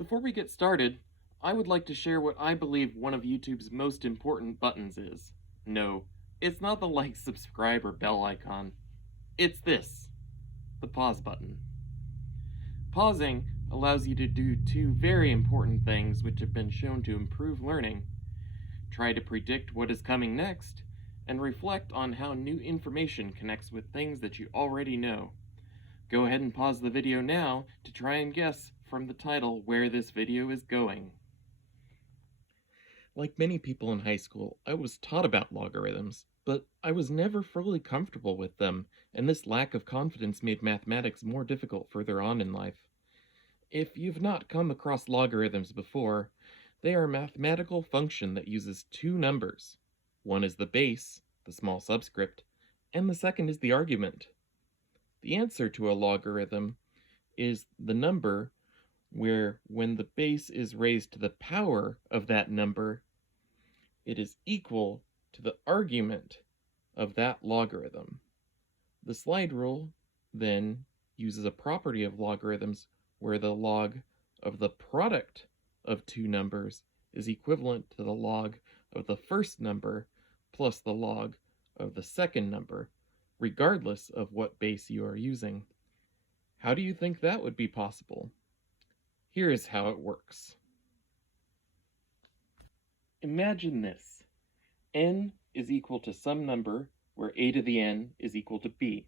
Before we get started, I would like to share what I believe one of YouTube's most important buttons is. No, it's not the like, subscribe, or bell icon. It's this, the pause button. Pausing allows you to do two very important things which have been shown to improve learning. Try to predict what is coming next, and reflect on how new information connects with things that you already know. Go ahead and pause the video now to try and guess from the title where this video is going. Like many people in high school, I was taught about logarithms, but I was never fully comfortable with them, and this lack of confidence made mathematics more difficult further on in life. If you've not come across logarithms before, they are a mathematical function that uses two numbers. One is the base, the small subscript, and the second is the argument. The answer to a logarithm is the number where, when the base is raised to the power of that number, it is equal to the argument of that logarithm. The slide rule, then, uses a property of logarithms where the log of the product of two numbers is equivalent to the log of the first number plus the log of the second number, regardless of what base you are using. How do you think that would be possible? Here is how it works. Imagine this. N is equal to some number where a to the n is equal to b.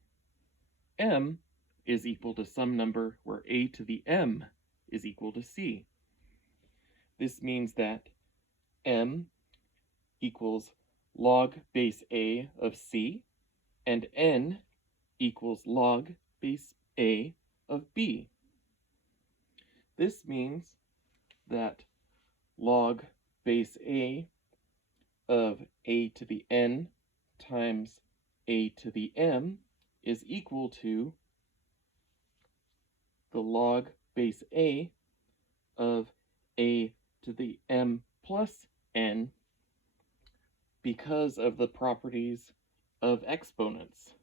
M is equal to some number where a to the m is equal to c. This means that m equals log base a of c, and n equals log base a of b. This means that log base a of a to the n times a to the m is equal to the log base a of a to the m plus n because of the properties of exponents.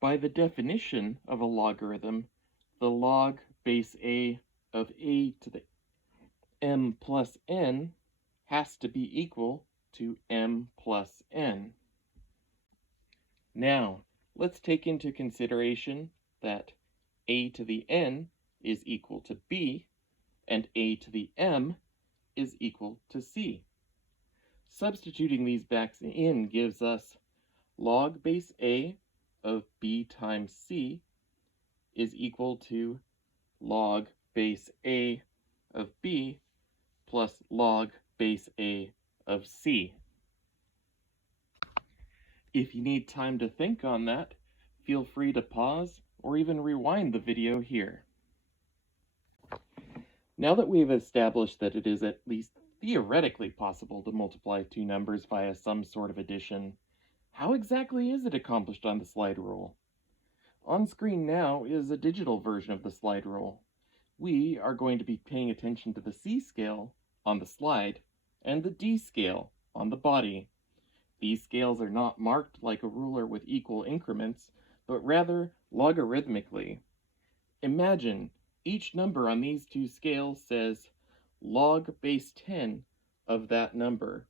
By the definition of a logarithm, the log base a of a to the m plus n has to be equal to m plus n. Now, let's take into consideration that a to the n is equal to b, and a to the m is equal to c. Substituting these back in gives us log base a of b times c is equal to log base a of b plus log base a of c. If you need time to think on that, feel free to pause or even rewind the video here. Now that we've established that it is at least theoretically possible to multiply two numbers via some sort of addition, how exactly is it accomplished on the slide rule? On screen now is a digital version of the slide rule. We are going to be paying attention to the C scale on the slide and the D scale on the body. These scales are not marked like a ruler with equal increments, but rather logarithmically. Imagine each number on these two scales says log base 10 of that number.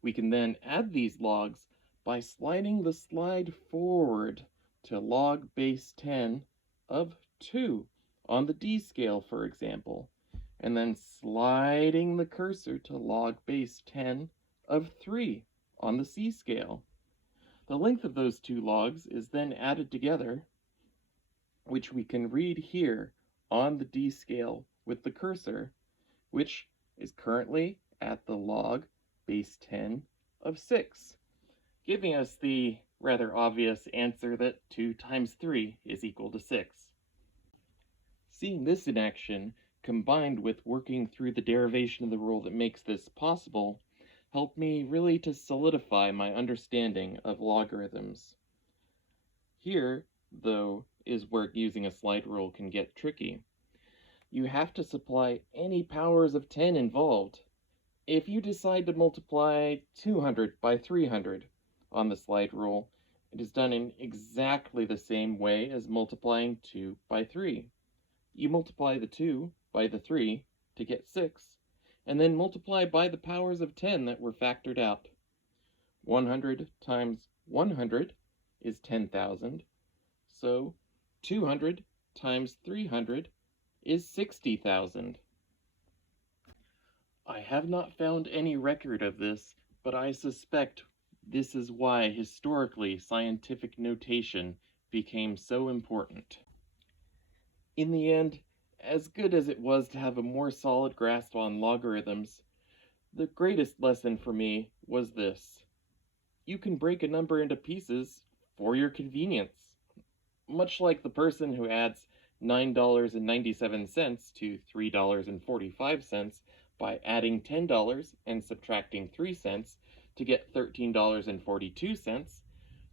We can then add these logs by sliding the slide forward to log base 10 of 2 on the D scale, for example, and then sliding the cursor to log base 10 of 3 on the C scale. The length of those two logs is then added together, which we can read here on the D scale with the cursor, which is currently at the log base 10 of 6, giving us the rather obvious answer that 2 times 3 is equal to 6. Seeing this in action, combined with working through the derivation of the rule that makes this possible, helped me really to solidify my understanding of logarithms. Here, though, is where using a slide rule can get tricky. You have to supply any powers of 10 involved. If you decide to multiply 200 by 300 on the slide rule, it is done in exactly the same way as multiplying 2 by 3. You multiply the 2 by the 3 to get 6, and then multiply by the powers of 10 that were factored out. 100 times 100 is 10,000, so 200 times 300 is 60,000. I have not found any record of this, but I suspect this is why historically scientific notation became so important. In the end, as good as it was to have a more solid grasp on logarithms, the greatest lesson for me was this. You can break a number into pieces for your convenience, much like the person who adds $9.97 to $3.45 by adding $10 and subtracting 3 cents to get $13.42.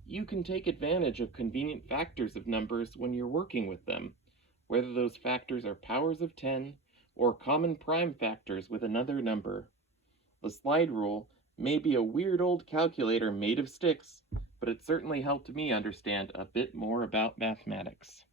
You can take advantage of convenient factors of numbers when you're working with them, whether those factors are powers of 10 or common prime factors with another number. The slide rule may be a weird old calculator made of sticks, but it certainly helped me understand a bit more about mathematics.